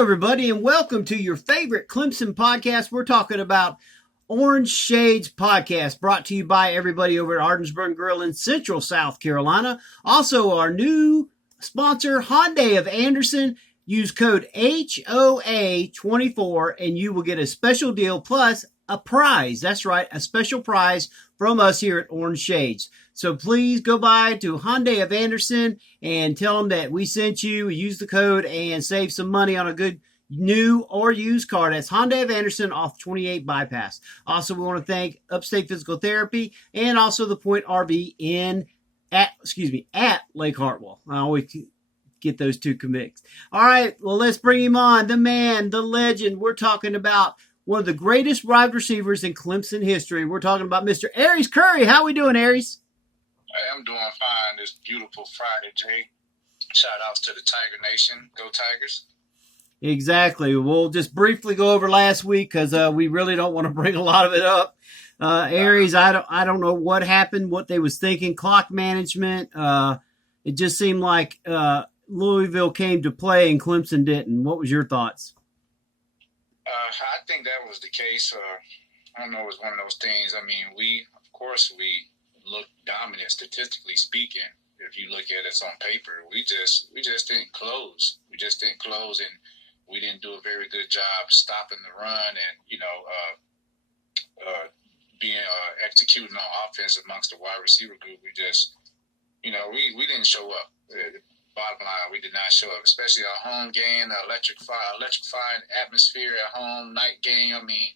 Hello, everybody, and welcome to your favorite Clemson podcast. We're talking about OrangeShadez Podcast, brought to you by everybody over at Ardensburg Grill in Central South Carolina. Also, our new sponsor, Hyundai of Anderson. Use code HOA24, and you will get a special deal plus a prize. That's right, a special prize from us here at OrangeShadez. So please go by to Hyundai of Anderson and tell them that we sent you. Use the code and save some money on a good new or used car. That's Hyundai of Anderson off 28 Bypass. Also, we want to thank Upstate Physical Therapy and also the Point RV at Lake Hartwell. I always get those two mixed. All right, well, let's bring him on. The man, the legend. We're talking about one of the greatest wide receivers in Clemson history. We're talking about Mr. Aries Curry. How we doing, Aries? Hey, I'm doing fine this beautiful Friday, Jay. Shout outs to the Tiger Nation. Go Tigers. Exactly. We'll just briefly go over last week because we really don't want to bring a lot of it up. Aries, I don't know what happened, what they was thinking, clock management. It just seemed like Louisville came to play and Clemson didn't. What was your thoughts? I think that was the case. I don't know. It was one of those things. I mean, we look dominant statistically speaking. If you look at us on paper, we just didn't close. We just didn't close, and we didn't do a very good job stopping the run and being executing on offense amongst the wide receiver group. We just we didn't show up. Bottom line, we did not show up, especially our home game, the electrifying atmosphere at home, night game. I mean,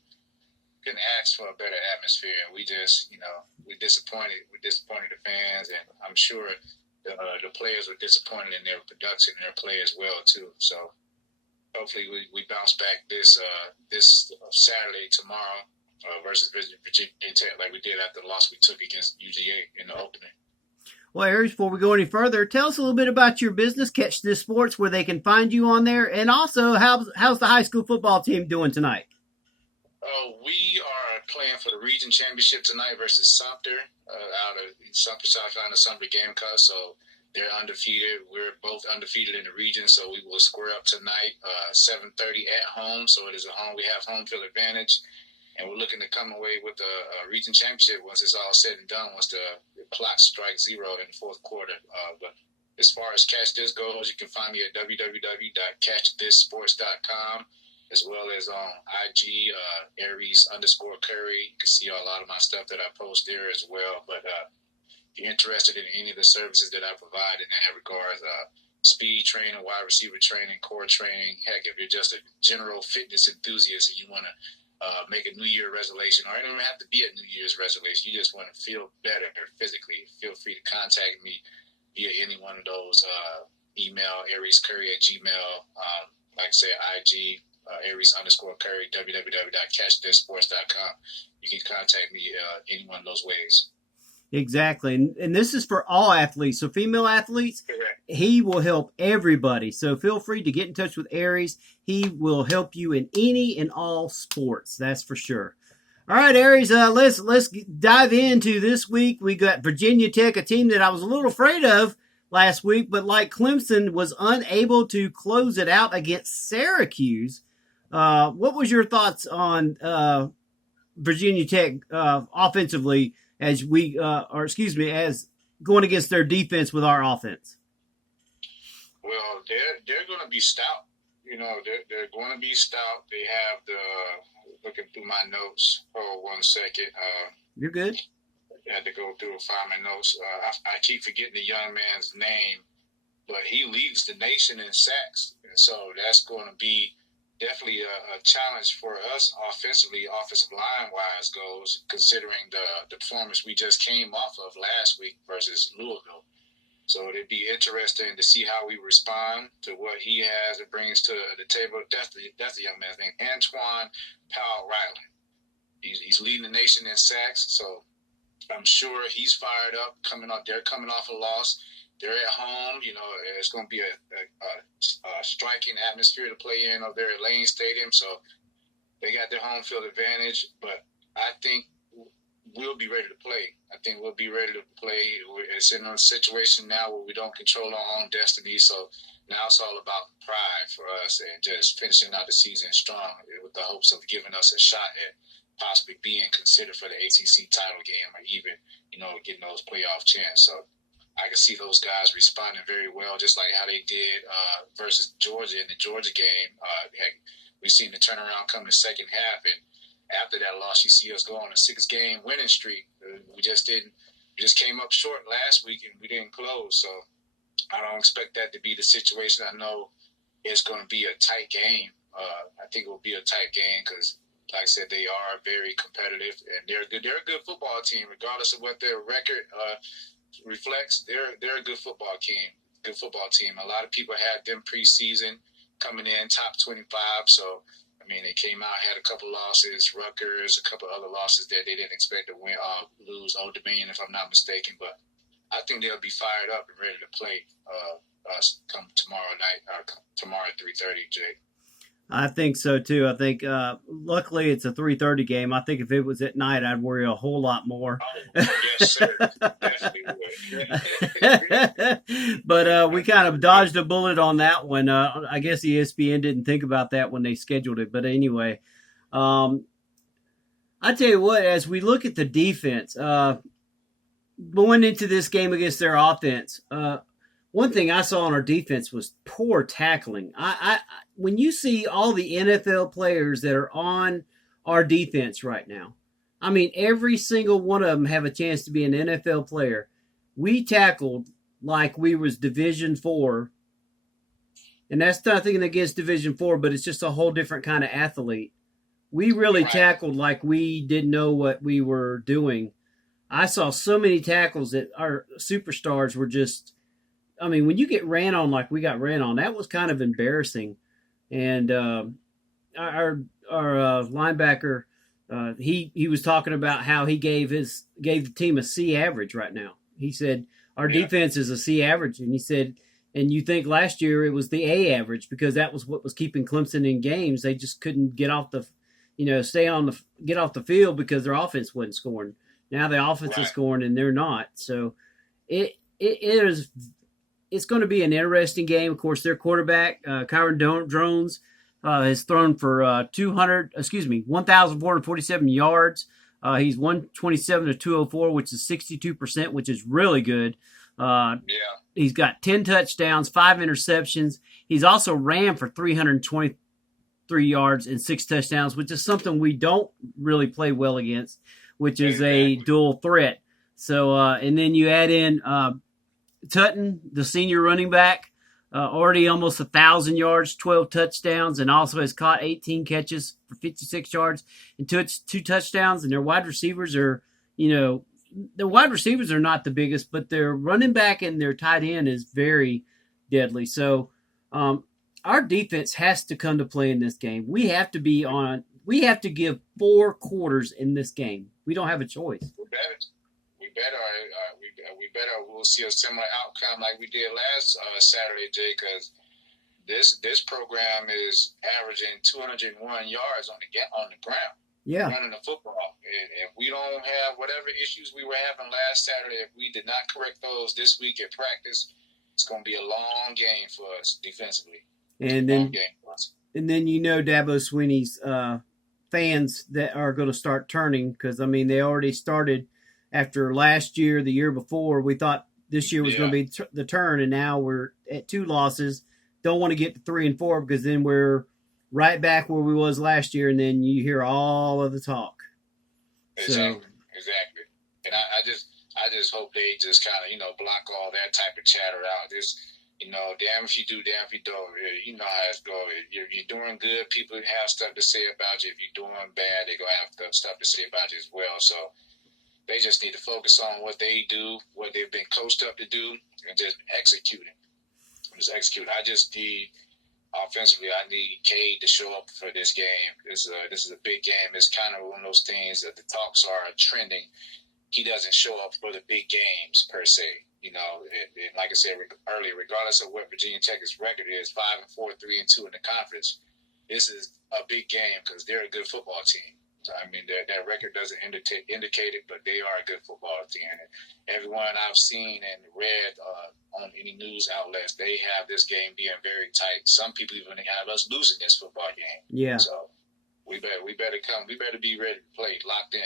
couldn't ask for a better atmosphere. And we just, we disappointed. We disappointed the fans, and I'm sure the players were disappointed in their production and their play as well too. So hopefully we bounce back this Saturday tomorrow versus Virginia Tech like we did after the loss we took against UGA in the opening. Well, Aries, before we go any further, tell us a little bit about your business, Catch This Sports, where they can find you on there, and also how's the high school football team doing tonight? We are playing for the region championship tonight versus Sumter out of Sumter, South Carolina, Sumter Gamecocks. So they're undefeated. We're both undefeated in the region, so we will square up tonight, 7:30 at home. So it is we have home field advantage. And we're looking to come away with a region championship once it's all said and done, once the clock strikes zero in the fourth quarter. But as far as Catch This goes, you can find me at www.catchthissports.com, as well as on IG, Aries_Curry. You can see a lot of my stuff that I post there as well. But if you're interested in any of the services that I provide in that regard, speed training, wide receiver training, core training, heck, if you're just a general fitness enthusiast and you want to make a New Year resolution, or it doesn't have to be a New Year's resolution. You just want to feel better physically. Feel free to contact me via any one of those email, AriesCurry@gmail. Like I said, IG, Aries_Curry, www.catchthissports.com. You can contact me any one of those ways. Exactly. And this is for all athletes. So female athletes, Correct. He will help everybody. So feel free to get in touch with Aries. He will help you in any and all sports. That's for sure. All right, Aries, let's dive into this week. We got Virginia Tech, a team that I was a little afraid of last week, but like Clemson was unable to close it out against Syracuse. What was your thoughts on Virginia Tech offensively as going against their defense with our offense? Well, they're going to be stout. They're going to be stout. They have looking through my notes. Oh, 1 second. You're good. I had to go through and find my notes. I keep forgetting the young man's name, but he leads the nation in sacks. And so that's going to be definitely a challenge for us offensively, offensive line-wise goes, considering the performance we just came off of last week versus Louisville. So it'd be interesting to see how we respond to what he has and brings to the table. That's the young man's name, Antoine Powell-Riley. He's leading the nation in sacks, so I'm sure he's fired up. They're coming off a loss. They're at home. It's going to be a striking atmosphere to play in over there at Lane Stadium. So they got their home field advantage. But I think we'll be ready to play. I think we'll be ready to play. It's in a situation now where we don't control our own destiny, so now it's all about pride for us and just finishing out the season strong with the hopes of giving us a shot at possibly being considered for the ACC title game or even, getting those playoff chance. So I can see those guys responding very well, just like how they did versus Georgia in the Georgia game. We've seen the turnaround come in the second half, and after that loss, you see us go on a 6-game winning streak. We just came up short last week, and we didn't close. So I don't expect that to be the situation. I know it's going to be a tight game. I think it will be a tight game because, like I said, they are very competitive, and they're good. They're a good football team, regardless of what their record reflects. They're a good football team. Good football team. A lot of people had them preseason coming in top 25. So they came out, had a couple losses, Rutgers, a couple other losses that they didn't expect to lose. Old Dominion, if I'm not mistaken. But I think they'll be fired up and ready to play us come tomorrow night, tomorrow at 3:30, Jake. I think so too. I think luckily it's a 3:30 game. I think if it was at night, I'd worry a whole lot more. Yes, sir. Definitely would. But we kind of dodged a bullet on that one. I guess ESPN didn't think about that when they scheduled it. But anyway, I tell you what, as we look at the defense, going into this game against their offense, one thing I saw on our defense was poor tackling. When you see all the NFL players that are on our defense right now, every single one of them have a chance to be an NFL player. We tackled like we was Division IV, and that's nothing against Division IV, but it's just a whole different kind of athlete. We really tackled like we didn't know what we were doing. I saw so many tackles that our superstars were just – when you get ran on like we got ran on, that was kind of embarrassing. And our linebacker, he was talking about how he gave the team a C average right now. He said our defense is a C average, and he said, and you think last year it was the A average because that was what was keeping Clemson in games. They just couldn't get off the, get off the field because their offense wasn't scoring. Now the offense is scoring and they're not. So it is. It's going to be an interesting game. Of course, their quarterback, Kyron Drones, has thrown for 1,447 yards. He's 127 to 204, which is 62%, which is really good. He's got 10 touchdowns, 5 interceptions. He's also ran for 323 yards and 6 touchdowns, which is something we don't really play well against, which is a dual threat. So, and then you add in Tutton, the senior running back, already almost 1,000 yards, 12 touchdowns, and also has caught 18 catches for 56 yards and two touchdowns. And their wide receivers are, the wide receivers are not the biggest, but their running back and their tight end is very deadly. So our defense has to come to play in this game. We have to give 4 quarters in this game. We don't have a choice. We'll see a similar outcome like we did last Saturday, Jay, because this program is averaging 201 yards on the ground. Yeah, running the football. And if we don't have whatever issues we were having last Saturday, if we did not correct those this week at practice, it's going to be a long game for us defensively. And then Dabo Swinney's fans that are going to start turning because they already started. After last year, the year before, we thought this year was going to be the turn, and now we're at 2 losses. Don't want to get to 3 and 4 because then we're right back where we was last year, and then you hear all of the talk. Exactly. And I just hope they just kind of block all that type of chatter out. Just damn if you do, damn if you don't. You know how it's going. If you're doing good, people have stuff to say about you. If you're doing bad, they're gonna have stuff to say about you as well. So. They just need to focus on what they do, what they've been coached up to do, and just execute it. I just need, offensively, I need Cade to show up for this game. This is a big game. It's kind of one of those things that the talks are trending. He doesn't show up for the big games, per se. And like I said earlier, regardless of what Virginia Tech's record is, 5-4, 3-2 in the conference, this is a big game because they're a good football team. I mean, that record doesn't indicate it, but they are a good football team. And everyone I've seen and read on any news outlets, they have this game being very tight. Some people even have us losing this football game. Yeah. So we better come. We better be ready to play, locked in.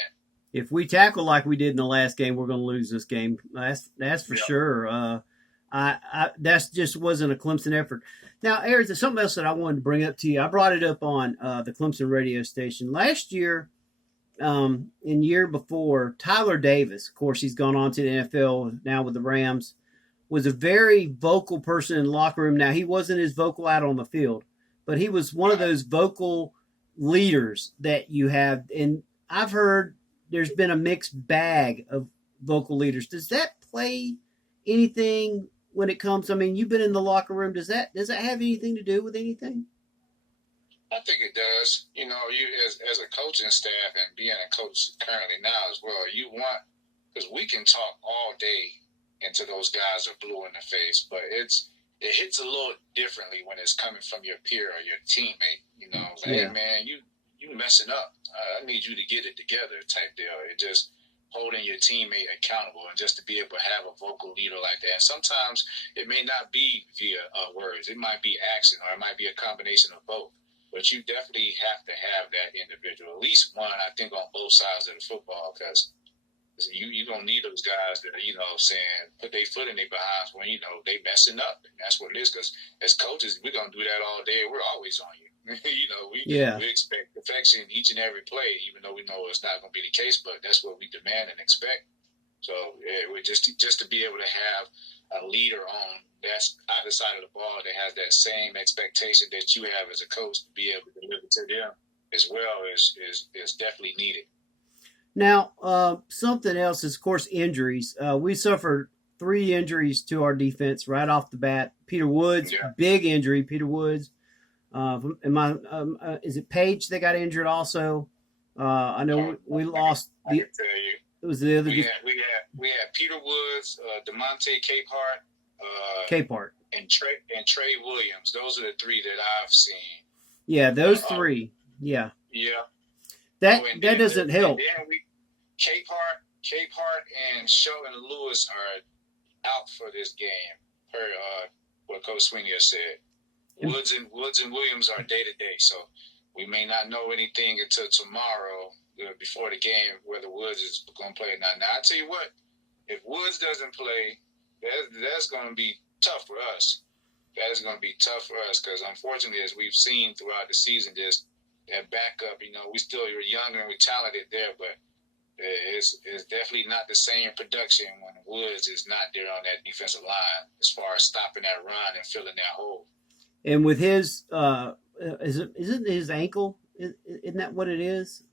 If we tackle like we did in the last game, we're going to lose this game. That's for sure. That just wasn't a Clemson effort. Now, Eric, there's something else that I wanted to bring up to you. I brought it up on the Clemson radio station last year. And year before, Tyler Davis, of course, he's gone on to the NFL now with the Rams, was a very vocal person in the locker room. Now, he wasn't as vocal out on the field, but he was one of those vocal leaders that you have. And I've heard there's been a mixed bag of vocal leaders. Does that play anything when it comes? I mean, you've been in the locker room. Does that have anything to do with anything? I think it does. You know, you as a coaching staff and being a coach currently now as well, you want, because we can talk all day into those guys are blue in the face, but it hits a little differently when it's coming from your peer or your teammate. You know, like, hey man, you messing up. I need you to get it together type deal. It just holding your teammate accountable, and just to be able to have a vocal leader like that. And sometimes it may not be via words. It might be action, or it might be a combination of both. But you definitely have to have that individual, at least one, I think, on both sides of the football, because you're going to need those guys that are, you know, saying, put their foot in their behinds when, you know, they messing up. And that's what it is, because as coaches, we're going to do that all day. We're always on you. You know, we expect perfection each and every play, even though we know it's not going to be the case, but that's what we demand and expect. So we're just to be able to have a leader on that other side of the ball that has that same expectation that you have as a coach to be able to deliver to them as well is definitely needed. Now, something else is, of course, injuries. We suffered 3 injuries to our defense right off the bat. Peter Woods, big injury. Peter Woods. Is it Page that got injured also? I know we lost. I can tell you. It was the other. We had Peter Woods, DeMonte Capehart, and Trey Williams. Those are the 3 that I've seen. Yeah, those 3. Yeah. Yeah. That doesn't help. Then Capehart and Sheldon Lewis are out for this game, per what Coach Sweeney has said. Woods and Williams are day to day, so we may not know anything until tomorrow before the game whether Woods is going to play or not. Now I tell you what, if Woods doesn't play, that's going to be tough for us. That is going to be tough for us, because unfortunately, as we've seen throughout the season, just that backup, you know, you're younger and we're talented there, but it's definitely not the same production when Woods is not there on that defensive line as far as stopping that run and filling that hole. And with his, isn't his ankle? Isn't that what it is?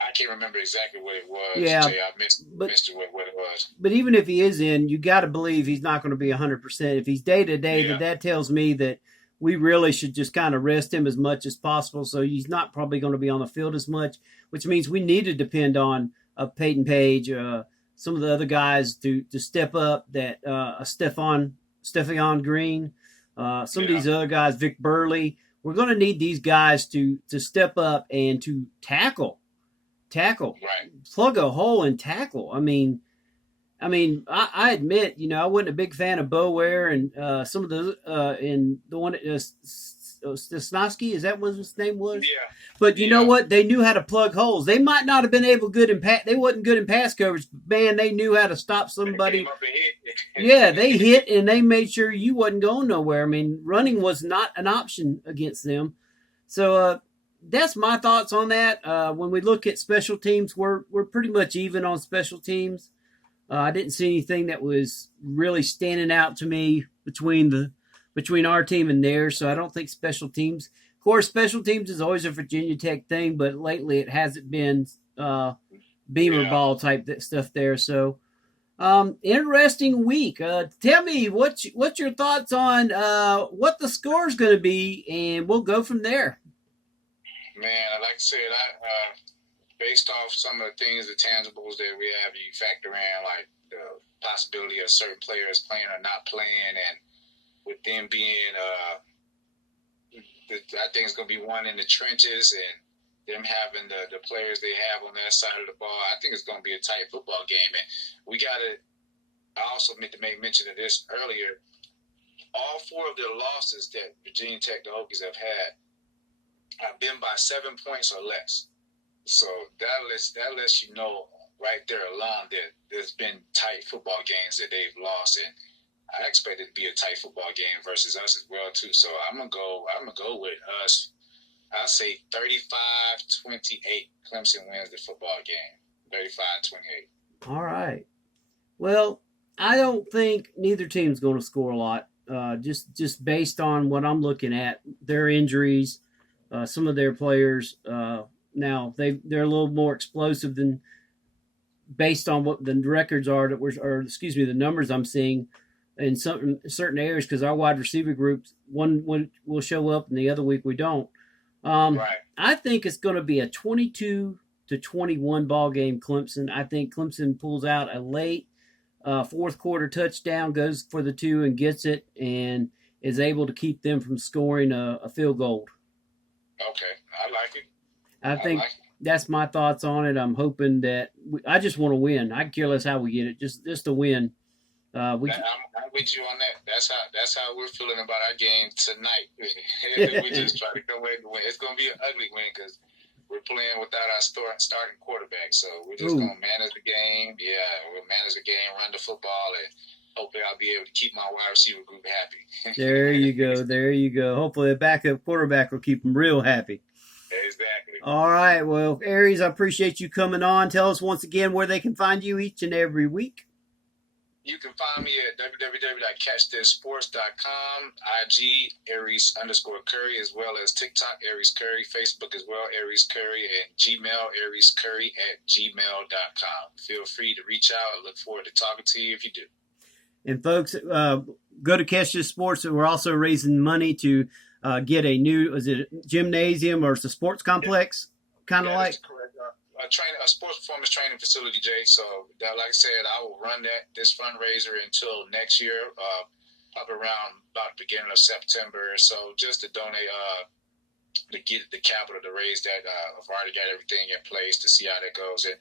I can't remember exactly what it was. Yeah, Jay. I missed what it was. But even if he is in, you got to believe he's not going to be 100%. If he's day to day, that tells me that we really should just kind of rest him as much as possible. So he's not probably going to be on the field as much, which means we need to depend on Peyton Page, some of the other guys to step up. That Stephon Green. Some of these other guys, Vic Burley, we're going to need these guys to step up and to tackle, right. Plug a hole and tackle. I mean, I admit, you know, I wasn't a big fan of Bower and some of the in the one Snosky, is that what his name was? Yeah. But you know what? They knew how to plug holes. They might not have been they wasn't good in pass coverage, but man, they knew how to stop somebody. They came up and hit. Yeah, they hit and they made sure you wasn't going nowhere. I mean, running was not an option against them. So that's my thoughts on that. When we look at special teams, we're pretty much even on special teams. I didn't see anything that was really standing out to me between our team and theirs, so I don't think special teams. Of course, special teams is always a Virginia Tech thing, but lately it hasn't been beamer ball type stuff there. So, interesting week. Tell me what's your thoughts on what the score is going to be, and we'll go from there. Man, like I said, based off some of the things, the tangibles that we have, you factor in like the possibility of certain players playing or not playing, and with them being, I think it's going to be one in the trenches, and them having the players they have on that side of the ball, I think it's going to be a tight football game. And we got to – I also meant to make mention of this earlier. All 4 of the losses that Virginia Tech, the Hokies, have had been by 7 points or less. So that lets you know right there alone that there's been tight football games that they've lost, and I expect it to be a tight football game versus us as well too. So I'm gonna go with us. I'll say 35-28. Clemson wins the football game. 35-28. All right. Well, I don't think neither team's going to score a lot. Just based on what I'm looking at, their injuries, some of their players. Now they're a little more explosive than based on what the records are the numbers I'm seeing in certain areas, because our wide receiver groups, one will show up and the other week we don't. Right. I think it's going to be a 22-21 ball game. Clemson. I think Clemson pulls out a late fourth quarter touchdown, goes for the 2 and gets it, and is able to keep them from scoring a field goal. Okay, I like it. I think that's my thoughts on it. I'm hoping that I just want to win. I care less how we get it, just to win. I'm with you on that. That's how we're feeling about our game tonight. We just try to come away to win. It's going to be an ugly win because we're playing without our starting quarterback. So we're just going to manage the game. Yeah, we'll manage the game, run the football, and hopefully I'll be able to keep my wide receiver group happy. There you go. There you go. Hopefully the backup quarterback will keep them real happy. Exactly. All right. Well, Aries, I appreciate you coming on. Tell us once again where they can find you each and every week. You can find me at www.catchthissports.com, IG, Aries_Curry, as well as TikTok, Aries Curry, Facebook as well, Aries Curry, and Gmail, ariescurry@gmail.com. Feel free to reach out. I look forward to talking to you if you do. And folks, go to Catch This Sports. We're also raising money to get a new, is it a gymnasium or it's a sports complex? Kind of like. That's correct. A sports performance training facility, Jay. So, like I said, I will run this fundraiser until next year, up around about the beginning of September. So, just to donate, to get the capital to raise that. I've already got everything in place to see how that goes. And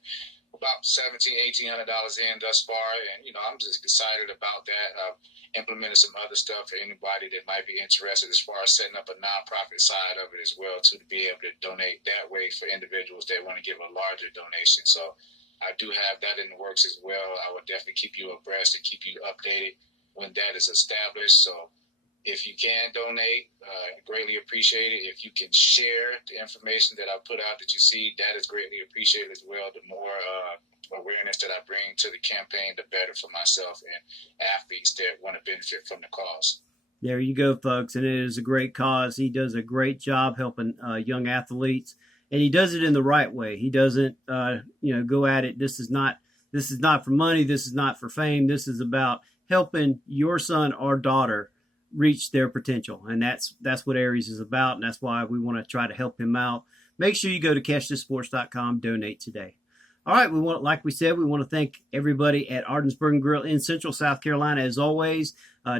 about $1,700-$1,800 in thus far, and I'm just excited about that. I've implemented some other stuff for anybody that might be interested as far as setting up a nonprofit side of it as well, to be able to donate that way for individuals that want to give a larger donation. So I do have that in the works as well. I will definitely keep you abreast and keep you updated when that is established. So if you can donate, greatly appreciate it. If you can share the information that I put out that you see, that is greatly appreciated as well. The more awareness that I bring to the campaign, the better for myself and athletes that want to benefit from the cause. There you go, folks. And it is a great cause. He does a great job helping young athletes, and he does it in the right way. He doesn't, go at it. This is not for money. This is not for fame. This is about helping your son or daughter reach their potential. And that's what Aries is about. And that's why we want to try to help him out. Make sure you go to catchthissports.com, donate today. All right. Like we said, we want to thank everybody at Ardensburg Grill in Central South Carolina. As always,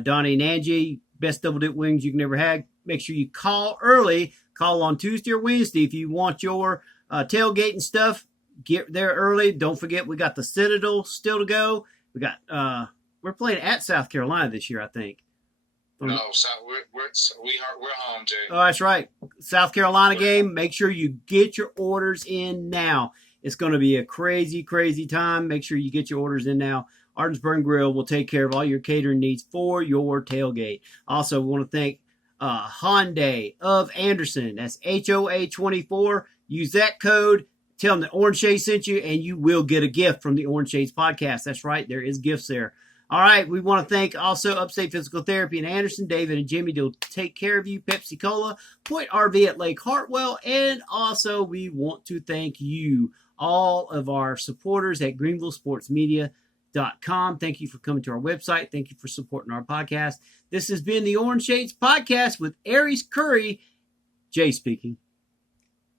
Donnie and Angie, best double dip wings you can ever have. Make sure you call early. Call on Tuesday or Wednesday if you want your tailgate and stuff. Get there early. Don't forget, we got the Citadel still to go. We got we're playing at South Carolina this year, I think. No, we're home, Jay. Oh, that's right. South Carolina game. Make sure you get your orders in now. It's going to be a crazy, crazy time. Make sure you get your orders in now. Ardensburg Grill will take care of all your catering needs for your tailgate. Also, we want to thank Hyundai of Anderson. That's HOA24. Use that code. Tell them that OrangeShadez sent you, and you will get a gift from the OrangeShadez podcast. That's right. There is gifts there. All right. We want to thank also Upstate Physical Therapy in Anderson. David and Jimmy will take care of you. Pepsi Cola, Point RV at Lake Hartwell. And also we want to thank you, all of our supporters at GreenvilleSportsMedia.com. Thank you for coming to our website. Thank you for supporting our podcast. This has been the OrangeShadez Podcast with Aries Curry. Jay speaking.